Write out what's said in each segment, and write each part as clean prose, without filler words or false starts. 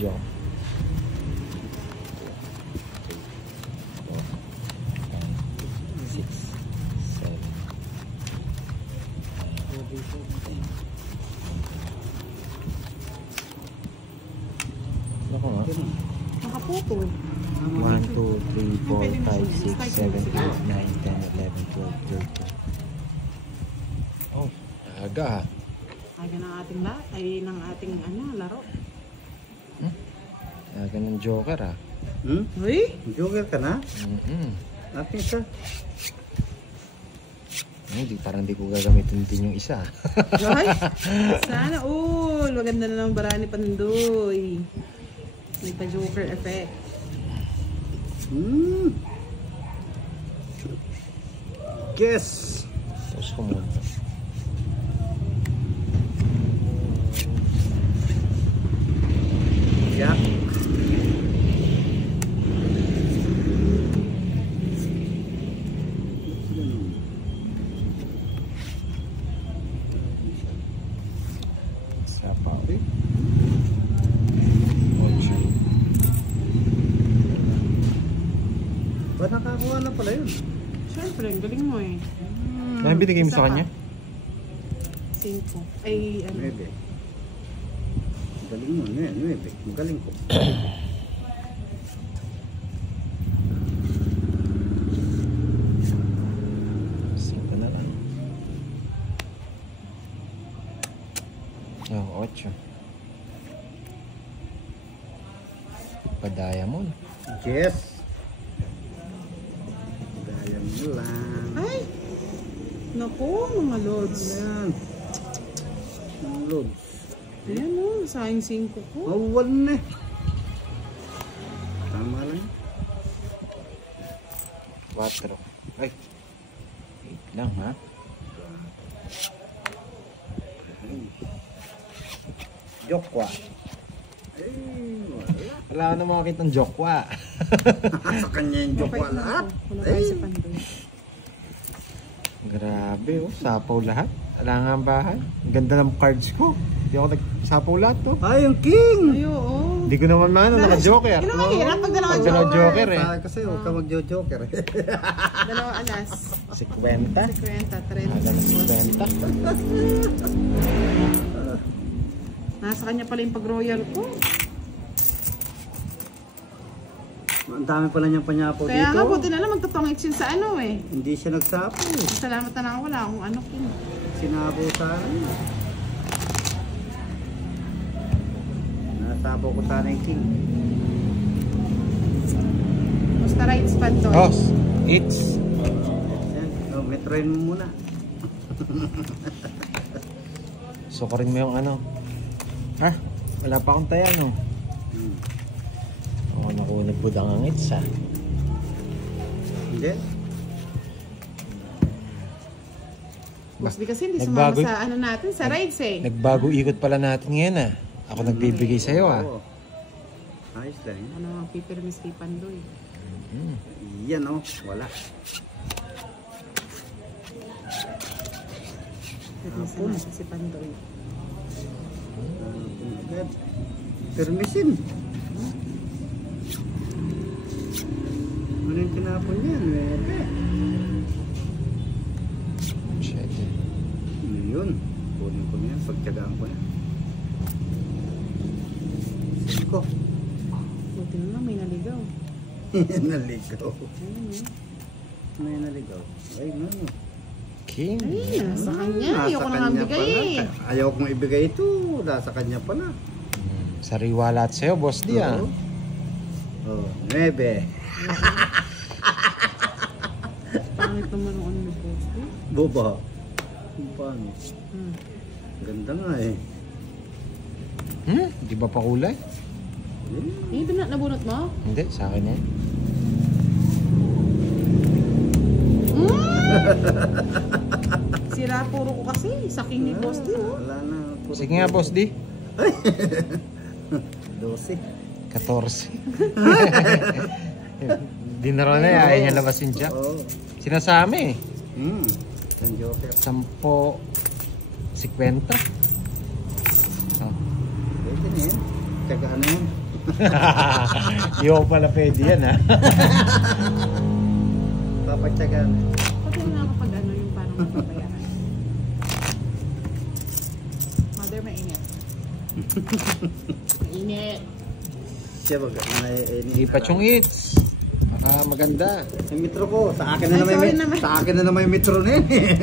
Joke. 6, 7. Ako nga. Nakaputol. 1, 2, 3, 4, 5, 6, 7, 8, 9, 10, 11, 12, 13. Oh, aga ha. Aga ng ating lahat. Ay, ng ating laro. Aga ng Joker ha. Uy! Joker ka na? Akin isa. Hindi, parang di ko gagamitin din yung isa. Ay! Sana all! Maganda na ng bara ni Pandoy. May pa-Joker effect. Guess! Tapos ko muna. Yeah. Isa pa. Ba't nakakuha na pala yun? Siyempre, ang galing mo eh. Ano binigay mo sa kanya? 5. Ay, ano. 9. Galing mo, 9. Magaling ko. Singko na lang. Oh, 8. Pa-diamond. Yes! Gaya mo lang. Ay! Naku, mga lods. Ayan. Ang loads. Ayan o, sayang 5 ko. Oh, 1 na. Tama lang. 4. Ay. 8 lang ha. Jokwa. Wala ko na makakita ng Jokwa. Sa kanya yung jokwa lahat. Wala tayo sa Pandoy. Grabe oh, sapaw lahat. Wala nga ang bahay. Ang ganda ng cards ko. Hindi ako nagsapaw lahat to. Ay, yung king! Ay, oo. Hindi ko naman naka-joker. Yun ang mahirap pag dalawa Pag dalawa joker eh. Kasi huwag ka mag-joker. Dalawa alas. 50. 50, 30. Aga ng 50. Nasa kanya pala yung pag-royal ko. Ang dami pala niyang panyapo dito. Kaya nga, buti na lang magtotong exchange sa ano eh. Hindi siya nagsapo. Salamat na lang wala akong ano king. Sinabo sana niya. Nasapo ko sana yung king. Basta rights Pandoy. Oh, it's. Yan. Oh, metroin mo muna. Sukurin mo yung ano. Ha? Wala pa akong taya no. Oo, naku, nagbudang ang it's ha. Hindi. Boss di kasi hindi sumama sa ano natin, sa rides eh. Nagbago ikot pala natin ngayon ha. Ako nagbibigay sa'yo ha. Oo. Ayos lang. Ano ang pipirmis kay Pandoy. Yan o, wala. Pirmisan natin si Pandoy. Permisin. Ano yung tinapon niya? 9. Shit. Yun. Kunin ko na yan. Pagtyagaan ko na. 5. Buti na lang may naligaw. Naligaw. May naligaw. Ay, no. King. Ay, nasa kanya. Nasa Ayoko na nga kanya bigay pala. eh. Ayaw kong ibigay ito. Nasa kanya pala. Sariwala at sa'yo, boss di ah. Oh, 9. Pangit naman ang ano ni Boss. Boba. Paano? Ganda nga eh. Di ba pa kulay? Eh, nabunot mo? Hindi, sa akin yan. Sira puro ko kasi. Saking ni Boss D. Wala na. Sige nga, boss di. 12. 14. Dinaro na eh, ayaw niya labasin siya. Oo. Sinasami eh. Ang joker. 10, 50. Oh. Pwede na yan. Tagaan na yan. Hindi ko pala pwede yan ha. Papagtsagaan. Pati mo na kapag ano yung parang mapapayaran. Mother, mainit. Mainit. Siya ba? Hindi pa chung eats. Baka maganda. Yung metro ko. Sa akin na Ay, naman sorry yung naman. sa akin na naman yung metro na yun eh.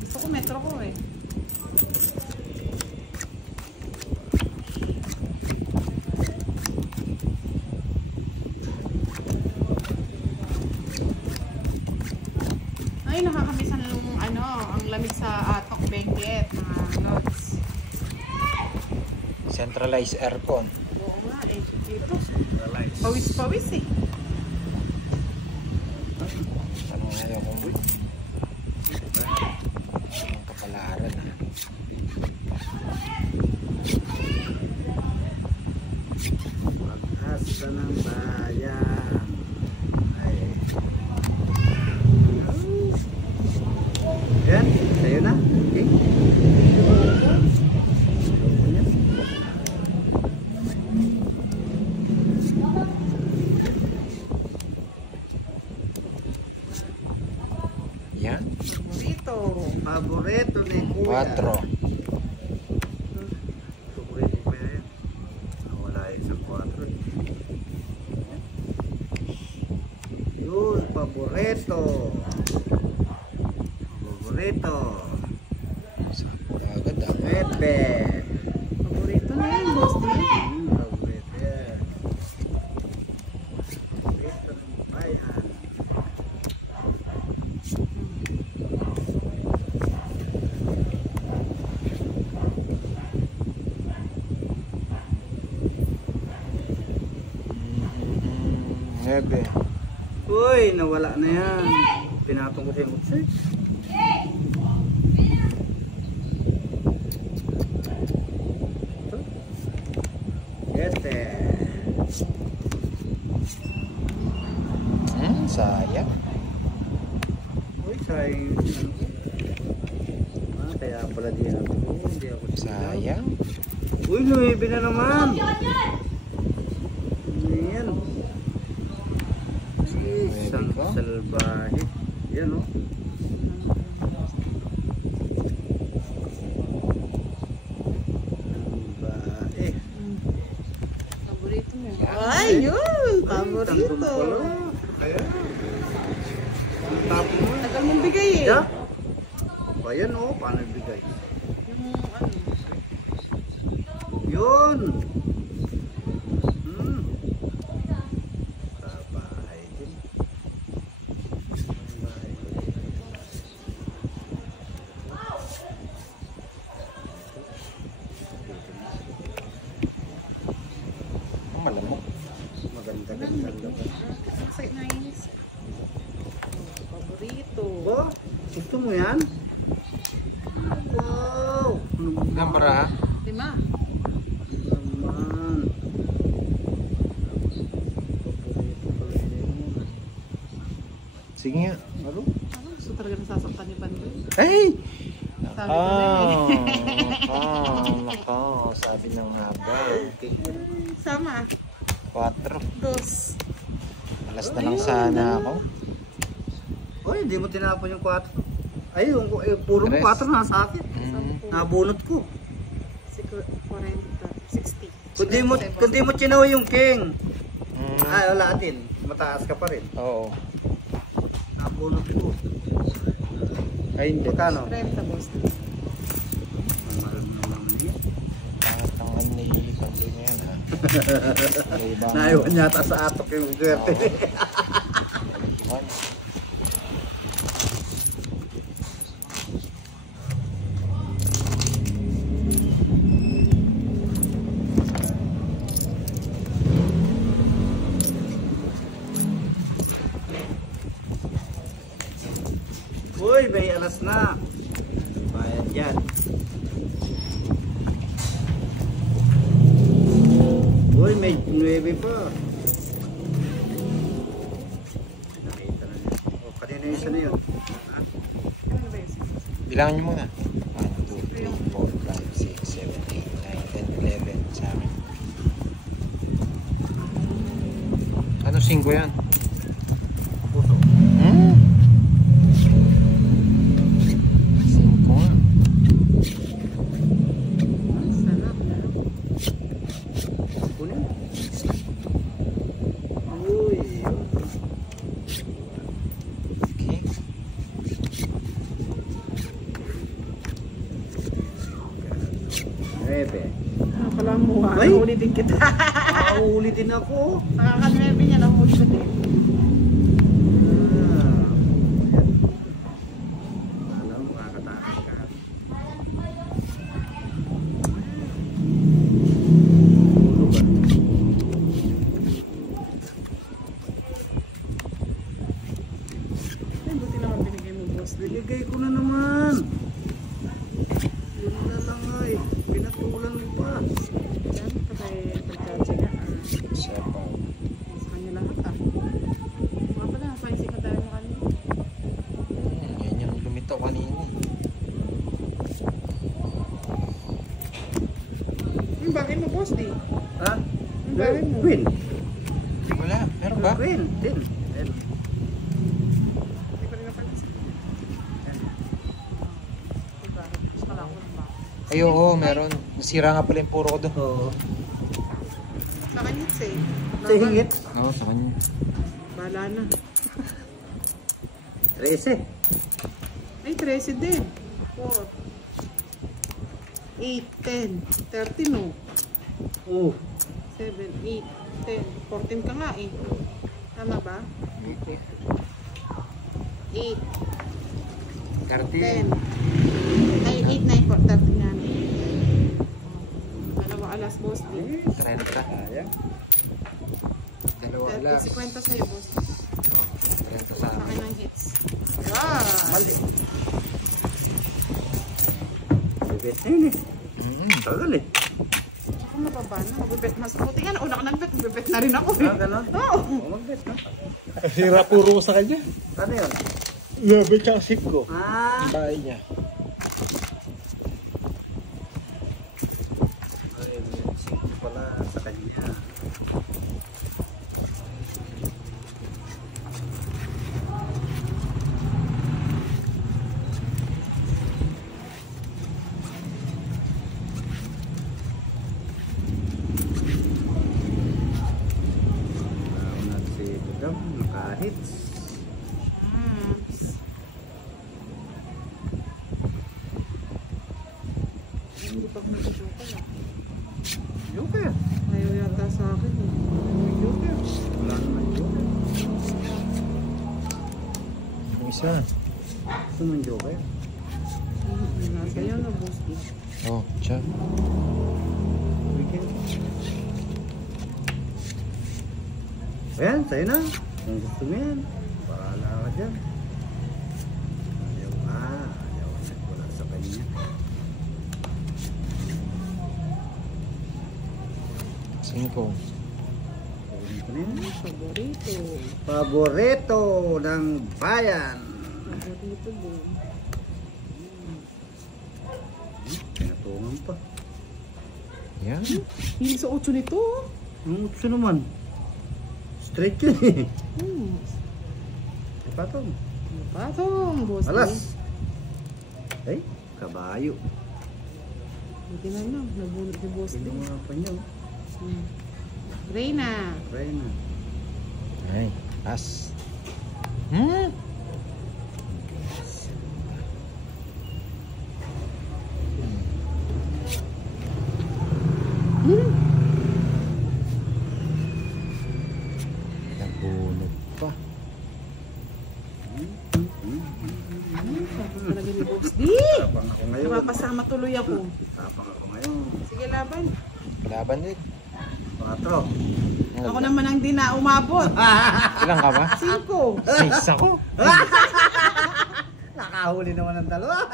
Gusto ko metro ko eh. Ay, nakakamisan nung ano, ang lamig sa Tok Benguet, mga lods. Centralized aircon. Oo nga eh. Dito. Pawis-pawis eh. Tanong ngayon kung ang kapalaran ha. Pag-asa ng bayan. Ay. Yan. Sa'yo na. Okay. Yan. Dito. Paborito ni Kuya. 4. Paborito ko yan. Wala isang 4. Yun, paborito. Paborito. Agad ha. Pepe. Paborito na yun, boss din. Paborito yan. Paborito ng bayan. Nebe. Uy, nawala na yan. Pinatong ko siya yung utse. Siyete. Sayang. Uy, sayang. Kaya pala di ako. Hindi ako Sayang. Uy, 9 na naman. Yan. Isang ka? salbahe. Yan o. Salbahe. Paborito mo. Ay, yun! Paborito. Kaya? Ang tapo mo. Tagal mong bigay eh. Yeah. Ayan o, paano ibigay? Yung ano. Yun! Sabay din. Sabay. Malamok. Maganda-ganda. Nice. Paborito. Bo, gusto mo yan? Wow! Ilan para ha? 5. Naman. Paborito pala yun. Sige nga. Ano? Ano? Gusto talaga nasasaktan ni Pandoy. Hey! Sabi ko na eh. Nako. Sabi ng haba. Okay. Sama. 4. 2. Alas na lang sana ako. Uy, hindi mo tinapon yung 4. Ay, yung puro mo 4 na sa akin. Nabunot ko. 60. Kundi mo chinaw yung king. Ay, wala atin. Mataas ka pa rin. Oo. Nabunot ko. Ay, hindi. Magkano? 30, boss. Ang mahal mo naman yun. Tangan ni Pandoy niya yan ha. Naiwan yata sa atok yung gerte. Uy, may alas na. Bayad yan. Uy, may 9 pa. Nakita na niya. O, kanina yung isa na yun. Ano ba yun? Bilangin niyo muna. 1, 2, 3, 4, 5, 6, 7, 8, 9, 10, 11 sa akin. 5 yan. Puso. Hmm? 5 nga. Sarap. Kunin. Uy. Okay. Rebe. Ano pala mo ha? Ay! Nahuli din kita. Makahuli din ako. Nakaka-nerve niya, nahuli ko din. Alam mo, makakatakas ka. Tulog ah. Ay, buti naman binigay mo, boss. Binigay ko na naman. Yun na lang ay. Pinatulan mo pa. Yan, patay pagkatsi nga. Sapaw. Sa kanya lahat ah. Mga pala, fancy ka tayo mo kanina. Yan yung lumitaw kanina. Yung bagay mo, boss, di. Ha? Yung bagay mo. Queen. Wala, meron ba? Queen. Tin. Tin. Hindi ko rin napansin. Diba? Gusto ka lang ako ng baka. Ay, oo, meron. Nasira nga pala yung puro ko doon. Oo. Sa kanya, say. Sa hingit. Oo, sa kanya. Bahala na. 13. Ay, 13 din. 4. 8, 10. 13 no. Oo. 7, 8, 10. 14 ka nga eh. Tama ba? 8, 10. Ay, 8, 9, 4, 13 nga. Dalawa alas, boss. Di. 30. Sayang. Dalawa alas. 50 sa'yo, boss. 30 sa Sa akin akin. ang hits. Wow! Mali. Bibet na yun eh. Tagal eh. Ako mababa na. Magbibet mas. Buti nga, nauna ka nagbet. Magbibet na rin ako eh. Ah, ganon? Oo. Oo, mag-bet na. Sira puro ko sa kanya. Ano yun? Labi tsaka sip ko. Ah. Bahay niya. Ay, sige pala sa kanya. Nauna si Budam, nakahits. Hindi pa ako nag-joker ah. Joker. Ayaw yata sa akin eh. Joker. Wala naman Joker. Yung isa. Gusto mo yung Joker? Nasa yan na, boss. Oh, siya. Weekend. Ayan, sa'yo na. Kung gusto mo yan, bahala ka dyan. Ayaw nga. Ayaw nga. Wala sa kanya. 5. Kunin ko na yan. Paborito. Paborito ng bayan. Paborito din. Pinatungan pa. Yan. Hindi sa 8 nito. Ang utso naman. Straight yun eh. Patong. Patong, boss. Alas. Ay, kabayo. Hindi na lang. Nabunod ni boss din. Kinuha pa niyo. Reyna. Try na. Ay, as. Hmm? Nabunod pa. Tapos talaga ni boss. Di! Tapang ako ngayon. Napapasama tuloy ako. Tapang ako ngayon. Sige, laban. Laban din. 4. Ako naman ang di na umabot. Ilang ka ba? 5. 6 ako. Nakahuli naman ng dalawa.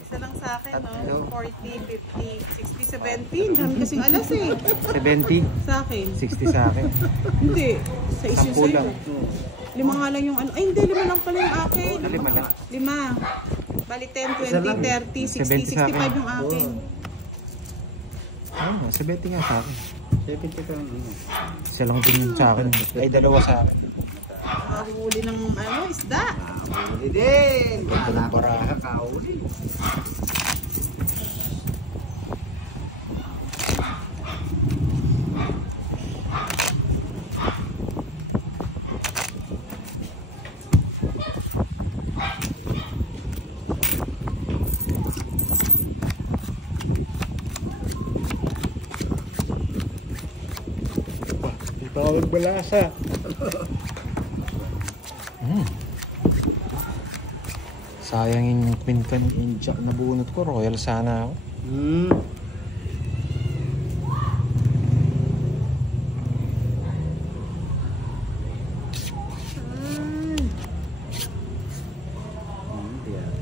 Isa lang sa akin, Tatlo. no? 40, 50, 60, 70. Dami kasing alas eh. 70. Sa akin. 60 sa akin. Hindi. Sa isyu 10 sa'yo. lang. 5 nga lang yung ano. Ay, hindi. 5 lang pala yung akin. 5 lang. 5. Bali 10, Isa lang. 20, 30, 60, 70 sa akin. 65 yung akin. Oo, 70 nga sa akin. 70 ka ano. Isa lang din yung sa akin. Ay, dalawa sa akin. Nakahuli ng ano, isda. Kahuli din. Ganda ng baraha. Kahuli. Tawag balasa. Sayang yung queen can injak na bunot ko. Royal sana ako.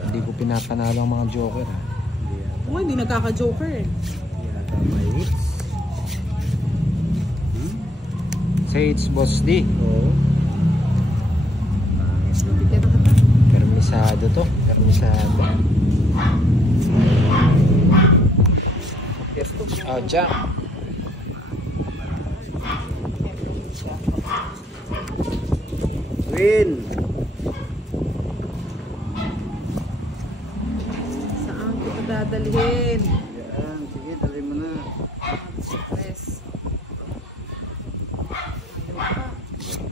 Hindi ko pinapanalo ang mga joker. Oh, hindi nagkaka-joker eh. Yata may hits. Say it's Boss D. Oo. Bigyan na kita. Permisado to. Permisado. Oh, Jack. Win. Saan kita dadalhin? Yan. Sige, dali mo na. Yes.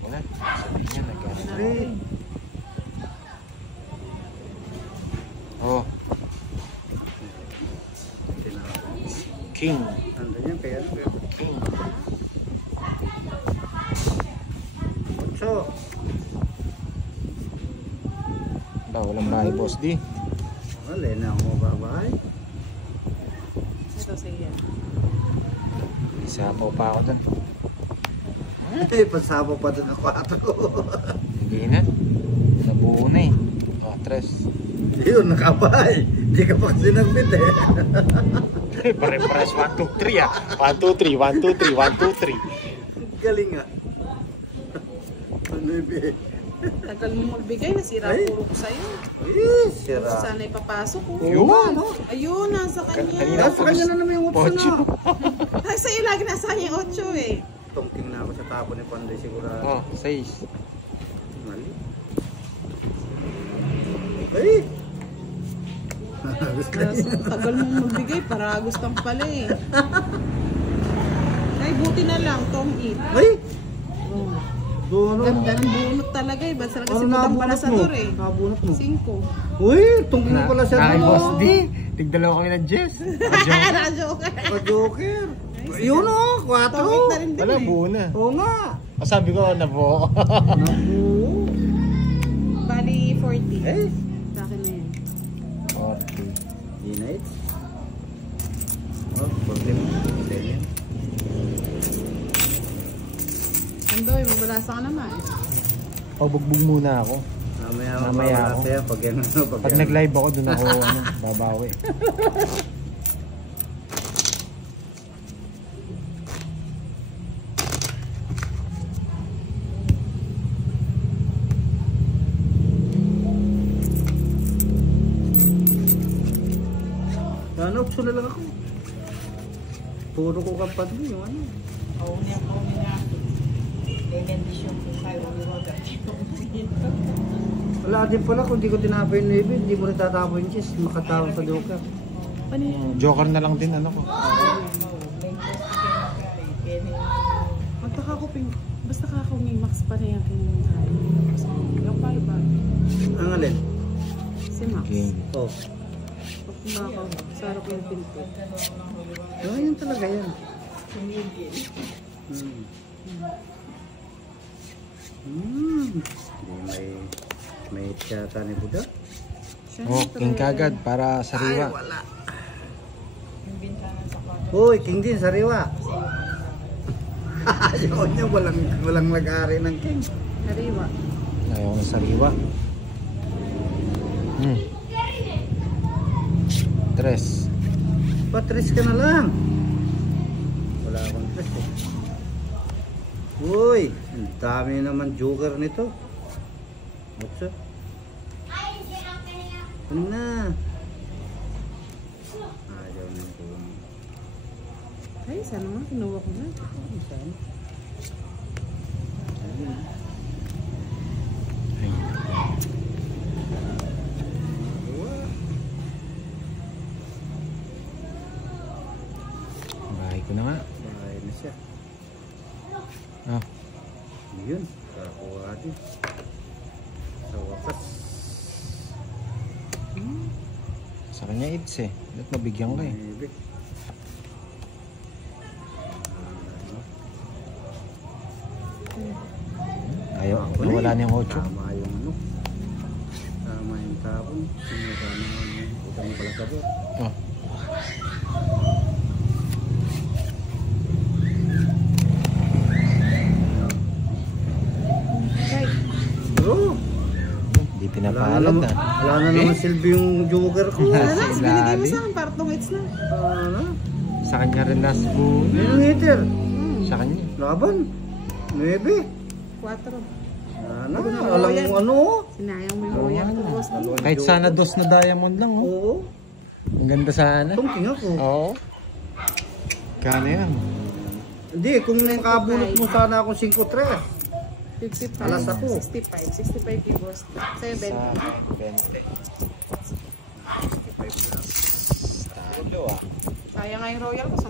Wala. Sabihin niya, Win. Oh, King. Nandun yan kaya. King. 8. Walang bahay, Boss D. Wala na ako mababahay. Ito sa iya. Isapaw pa ako dun. Pasama pa doon ang 4. Hindi na. Nabuo na eh. Oh, 3. Yun, nakabahay. Hindi ka pa kasi nagbit eh. Pare-pares 1, 2, 3 ah. 1, 2, 3, 1, 2, 3, 1, 2, 3. Galing nga. Ano yung Tagal mo magbigay, nasira Ay. puro ko sa'yo. Ay, sira. Sana ipapasok ko. Yun. Ayun, nasa kanya. Kanina Nasa kanya na naman yung 8 Pocho. na. Ay, sa'yo lagi nasa kanya yung 8 eh. Tungting na ako sa tapo ni Panday sigurado. Oh, 6. Mali. Ay! Gusto niya. Tagal mo magbigay, para gustong pala eh. Ay, buti na lang, Tom Eat. Ay! Oh. Doon Ganda ng bunot talaga eh. Basta kasi Ano budang nabunot palasador mo? eh. Nabunot mo? 5. Uy! Tungting pala siya Ay, doon. Boss D. Tigdalawa kami ng Jess. Naka-joker. Ka-joker. Yun o, 4. Tom Eat na rin din Wala, eh. buo na. Oo nga. O, sabi ko, nabuo. Naku. Bali 40. Eh? Sa akin na yun. Okay. Unite. Oh, problem. Ganyan. Andoy, mabalasa ka naman. O, bugbog muna ako. Mamaya Mamaya ako. ako. Pag yan, Pag nag-live ako, dun ako babawi. Ano, na lang ako. Puro ko kapat mo yung ano. Wala din pala kung di ko tinapay yung navy, hindi mo rin tatapon yung cheese, makatawag sa joker. Ano yun? Joker na lang din, ano ko. Magkakakuping, basta kakakumimax pa na yan kinakain. Yung palo ba? Ang alin? Si Max. Okay. Oh. Pag kumakaw, sarap yung pinto. Yan talaga yan. May tiyata ni Buddha. Oh, king kagad para sa riwa. Wala. Uy, king din, sariwa. Ayaw niya, walang nag-ari ng king. Hariwa. Ayaw ko na sa riwa. 3. Patris ka na lang. Wala akong tres eh. Uy, ang dami naman joker nito. Bukso. Ano na? Ayaw na po. Ay, Ay, sana nga, kinuha ko na. Saan? Ay, bahay ko na nga. Bahay na siya. Ah, Yun, kakuha din. Sa wakas. sa kanya it's eh. Ba't mabigyan ko eh. Maybe. Ayaw, nawala na yung 8. Tama yung ano. Tama yung tapon. Sinita na yung utang pala ka doon. Oh. Right. Bro, Hindi pinapaalat na. wala na naman silbi yung joker ko. Ano na, Si binigay mo Lali. sa akin, partong hits na. Ano? Sa kanya rin last boom. Yun ang hitter. Sa kanya. Laban. 9. 4. Ano? Alam mo ano? Sinayang mo yung royal ko, boss. Kahit sana dos na diamond lang. Oh. Oo. Ang ganda sana. Tungking ako. Oo. Kano yan? Hindi, kung makabulot mo sana akong 5-3. 55. Alas ako. 65. 65 yung boss. Sa'yo, 20. 20. Talo ah. Sayang nga yung royal ko.